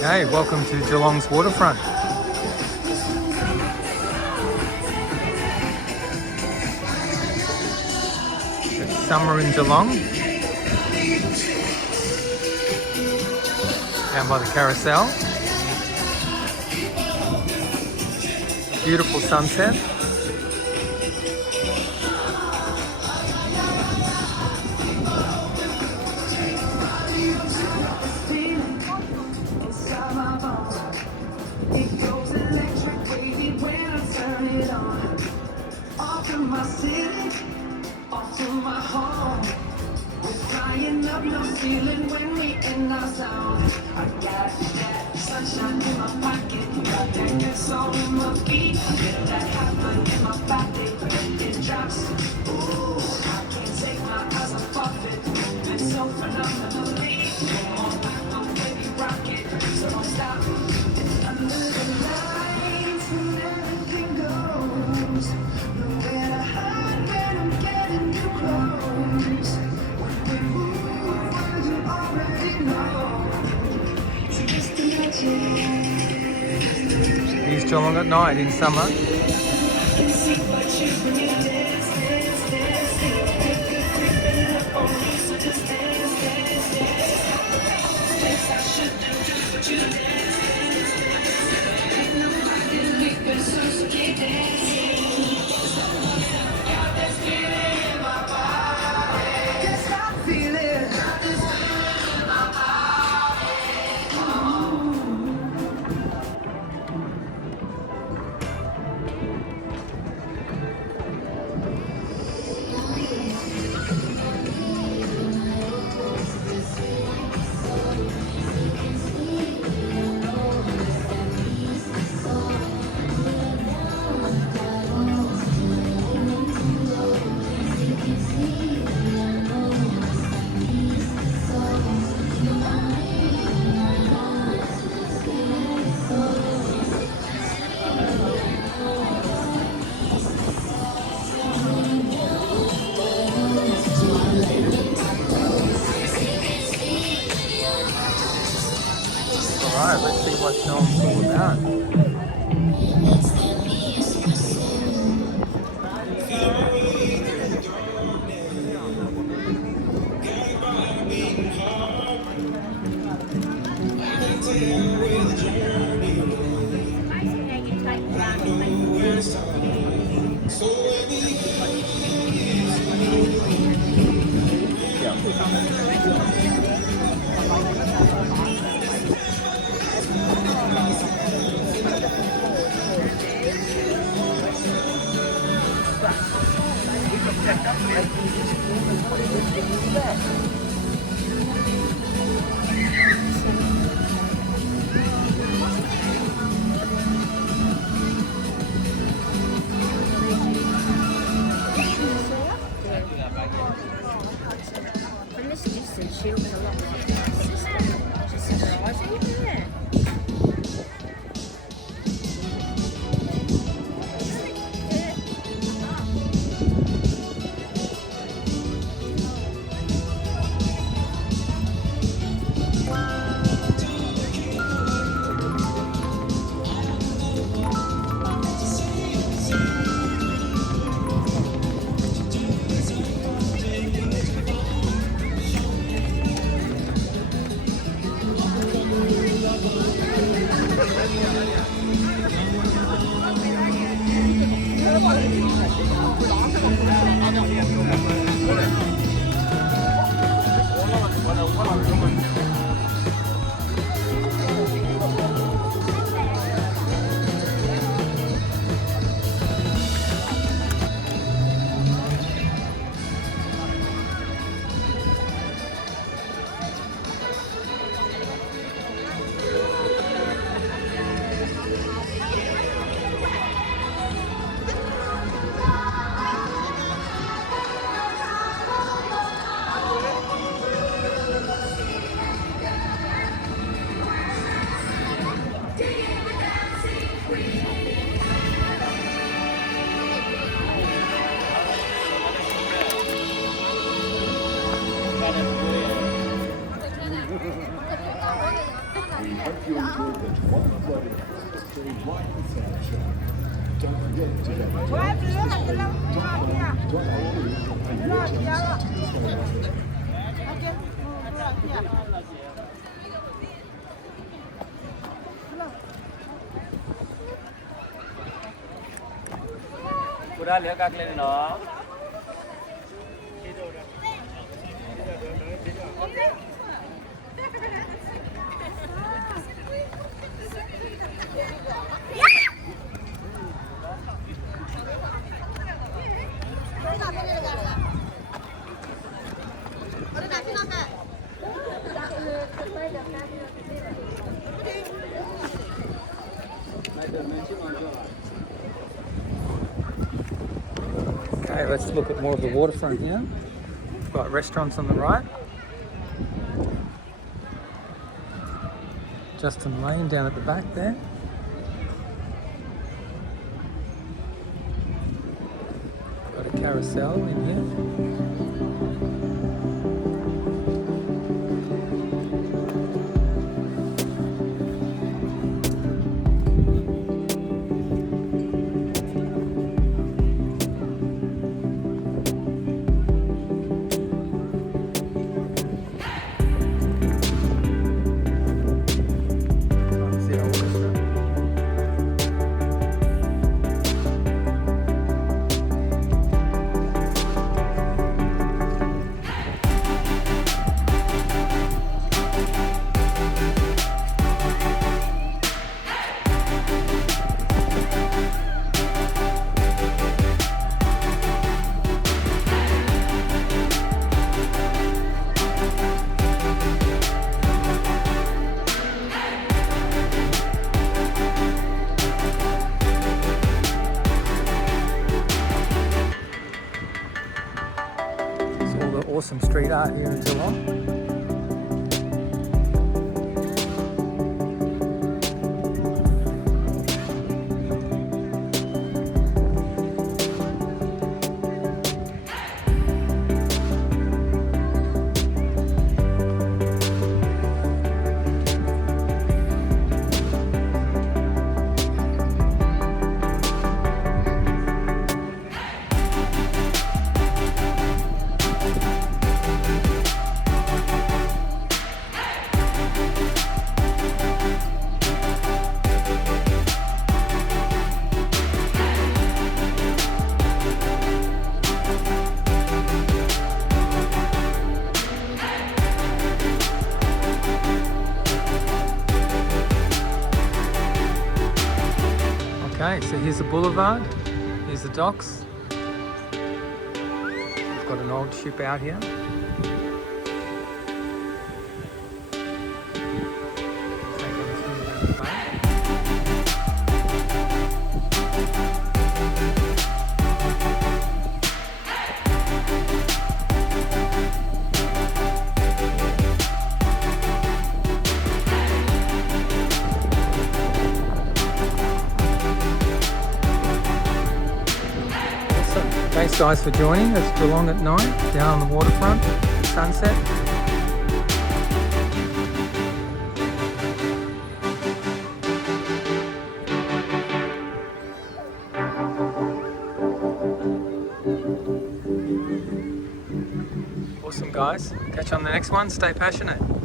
Hey, welcome to Geelong's waterfront. It's summer in Geelong, down by the carousel. Beautiful sunset. Feeling when we in our zone. I got that sunshine in my pocket, got that good soul in my feet, I get that hot blood in my body when it drops. Ooh, I can't take my eyes off it. It's so phenomenally. Come on, baby, rock it, so don't stop. Under the lights and everything goes. Nowhere to hide when I'm getting too close. When we move, you already know. So just imagine. Here's Geelong at night in summer. See what you when you dance, dance, dance. Feel creeping up on me, so just dance, dance, dance. Yes, I should do just what you dance, dance, dance. Ain't nobody leaving, so keep dancing. Got this feeling in my body. Yes, I feel it. Got this feeling in my body. Alright, let's see what Geelong's all about. From this distance, she looks a lot like her sister. She's surprising, yeah. We hope you enjoyed the 2020 Christmas tree light and sound show. Don't forget to go to christmastree.com.au and your chance to discover the tree. Udah lihat kaki ini no. Okay, let's look at more of the waterfront here. We've got restaurants on the right. Justin Lane down at the back there. Got a carousel in here. Awesome street art here in Geelong. Okay, so here's the boulevard, here's the docks. We've got an old ship out here. Thanks guys for joining. It's Geelong at night, down on the waterfront, sunset. Awesome guys. Catch you on the next one. Stay passionate.